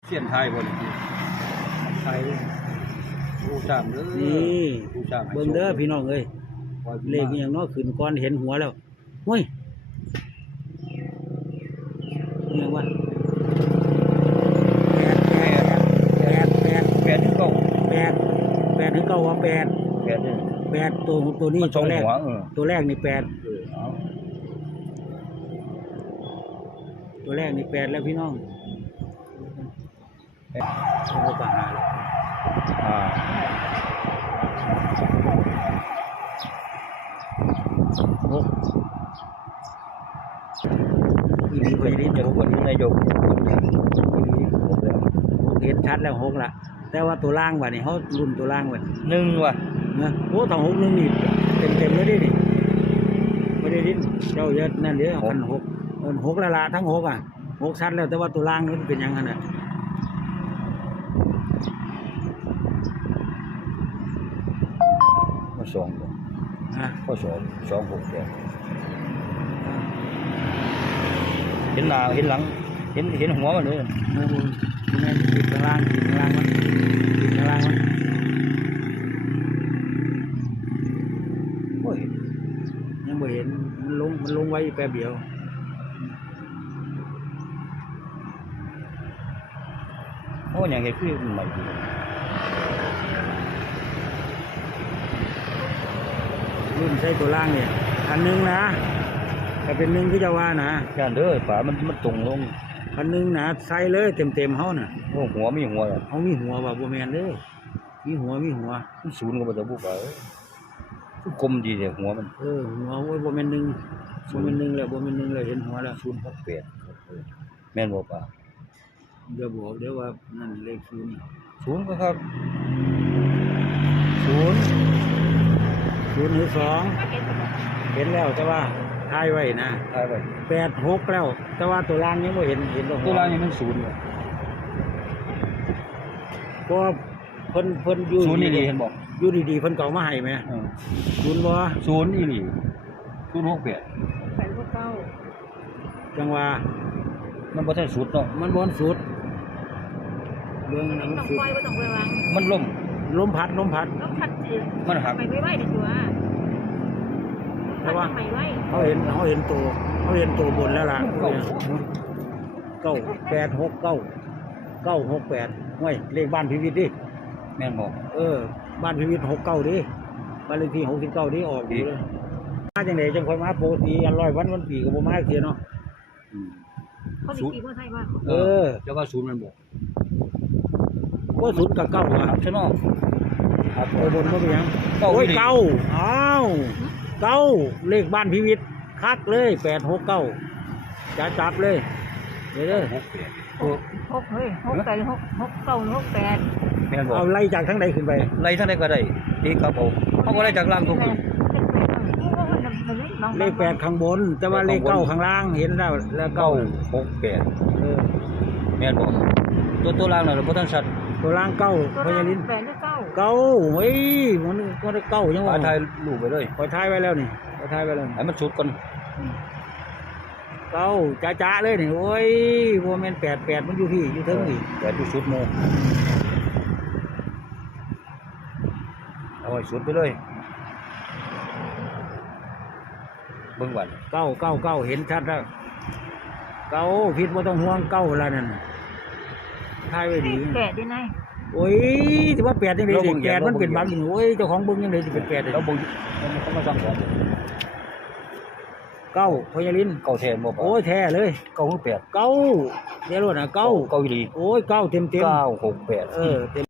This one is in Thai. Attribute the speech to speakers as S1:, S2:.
S1: เสียนไทยบ่นี่ไทยผู้สร้างเด้อ
S2: นี่
S1: ผู้สร้าง
S2: เบิ่งเด้อพี่น้องเอ้ยเลขอหย่างน้อยขึ้นก่อนเห็นหัวแล้วเฮ้ยอหย่างวะ
S1: แปดถึงเก้า
S2: แปดถึงเก้าว่าแปด
S1: แปดนี่
S2: แปดตัวนี้
S1: มันส
S2: ตั
S1: อง
S2: วแรก
S1: หัว
S2: ตัวแรกนี่แปด
S1: เอา
S2: ตัวแรกนี่แปดแล้วพี่น้องเราก็หาแล้ว
S1: อ่า
S2: หกอีหลีพอจะได้
S1: จะ
S2: หก
S1: กดนายก
S2: เห็นชัดแล้วหกละแต่ว่าตัวล่างว่ะนี่เขารุ่นตัวล่างว่ะ
S1: หนึ่งว่ะ
S2: เนาะโอ้ทางหกนึงนี่เต็มเลยดิไม่ได้ดิ้นเจ้าเยอะนั่นเดี๋ยวพันหกหกละทั้งหกอ่ะหกชัดแล้วแต่ว่าตัวล่างนี่เป็นยังไงน่ะ
S1: มาสอง
S2: ฮะ
S1: ข้อสองหกแปดเห็นหน้าเห็นหลังเห็นหัวมันเลย
S2: แม่ติดข้างล่างติดข้างล่างมันติดข้างล่างมันโอ้ยยังไม่เห็นมันลงไว้แป๊บเดียว
S1: โอ้ยังไงคือใหม่
S2: รุ่นใช้ตัวล่างเนี่ยคันหนึงนะแต่เป็นหนึ่งที่จะว่านะ
S1: การเด้อฝามันตรงลง
S2: คันหนึงนะใส่เลยเต็มเขาน่ะ
S1: โอ้หัวมีหัว
S2: เขามีหัวว่าบัวแมนเด้อมีหัว
S1: ศูนย์ก็บ่จะบุกไปกลมดีเนี่ยหัวมัน
S2: หัวโอ้ยบัวแมนหนึ่งบัวแมนหนึ่งแล้วบัวแมนหนึ่งแล้วเห็นหัวแล้ว
S1: ศูนย์หกแปดแม่นบ่ป่ะ
S2: เดี๋ยวบอกเดี๋ยวว่านั่นเลขศูนย์
S1: ศูนย์ก็ครับศูนย์
S2: หรือสองเห็นแล้วแต่ว่าท้ายไว้นะ
S1: ทายไป
S2: 86แล้ว แต่ว่าตัวล่างยังไม่เห็นตัวหั
S1: ตัวล่างยังมันศูนย์อยู่
S2: ก็เพิ่นอยู่
S1: ศูนย์นี่ดีเห็นบอก
S2: อยู่ดีๆเพิ่นเก่ามาให้ไหมศูนย์บ่
S1: ศูนย์อีหลีศูนย์หกแปด
S2: จังว่า
S1: มันบ่ทันสุดเนาะ
S2: มันบ่สุดเรื่องนั้นมัน
S3: ต้อง
S2: สุด
S3: ปล่อยว่าต้องไปวาง
S1: มันล่ม
S2: ลมพัด
S3: ต้องพัดสิ
S1: มันหัก
S3: ไม่ไหวดีกว่า
S2: แต่ว่า
S3: ไม่ไหว
S2: เขาเห็นตัวบนแล้วล่ะ9869968ห้วยเลขบ้านพิวิตรดิ
S1: แม่นบอก
S2: บ้านพิวิตร69ดิบ้านเลขที่69ดิออกดีเลยมาจังได๋จังค่อยมาปกติอัน100วันปีก็บ่มาเที่ยเนาะ
S3: เขาดีกี่คนไทยว่า
S1: แล้วก็ศูนย์มันบอก
S2: ว่าศูนย์กับเก้าอ่ะ
S1: ใช่เนาะครับ
S2: โอ้บนก็เป็นยัง
S1: เก้า
S2: โอ้ย
S1: อีหลี
S2: เก้าอ้าวเก้าเลขบ้านพิวิตรคักเลย869จับเลยเด้อ
S1: หกแปด
S3: หกเฮ้ยหกแปดหกเก้าหกแปด
S1: แม่นบอก
S2: เอาไล่จากทั้งใดขึ้นไป
S1: ไล่ทั้งใดก็ได้ตีกระเป๋าเขาก็ไล่จากล่างทุกคน
S2: เลข8ข้างบน แต่ว่าเลขเก้าข้างล่างเห็นแล้ว
S1: 968
S2: แล้วเก้า
S1: แม่นบอกตัวล่างน่ะเราบ่ทันชัด
S2: ตัวล่างเก้าพญาลิน
S3: แปดหรือเก้า
S2: เก้าเฮ้ยมันก็ได้เก้ายัง
S1: ป
S2: ว่า
S1: ลาไทยลูกไปเลย
S2: คอยท้ายไว้แล้วนี่คอยท้ายไว้แล้ว
S1: ให้มันสุดก่อน
S2: เก้าจ้าเลยนี่โอ้ยโมเมน8มันอยู่ที่อยู่เทิงนี่
S1: แปดอยู่สุดโมเอาไว้สุดไปเลยเบิ่งวัน
S2: เก้าเห็นชัดแล้วเก้าผิดว่าต้องห่วงเก้าละนั่นท้ายไว้ดี
S3: แปดดีนาย
S2: โอ้ยที่ว่า8ยังไงแปดมันเป็นบางอย่างโอ้ยเจ้าของเบิ้งยังไงจะเป็น8เลย
S1: แล้วบ่มันก็มาสั่งของ
S2: เก้าพญาลิน
S1: เก่าแทนบ่ป่ะ
S2: โอ้ยแท้เลย
S1: เก่าหรือแปด
S2: เก้าเดี๋ยวรถนะเก้า
S1: เก่าอีหลี
S2: โอ้ยเก้าเต็ม
S1: 968
S2: เต็ม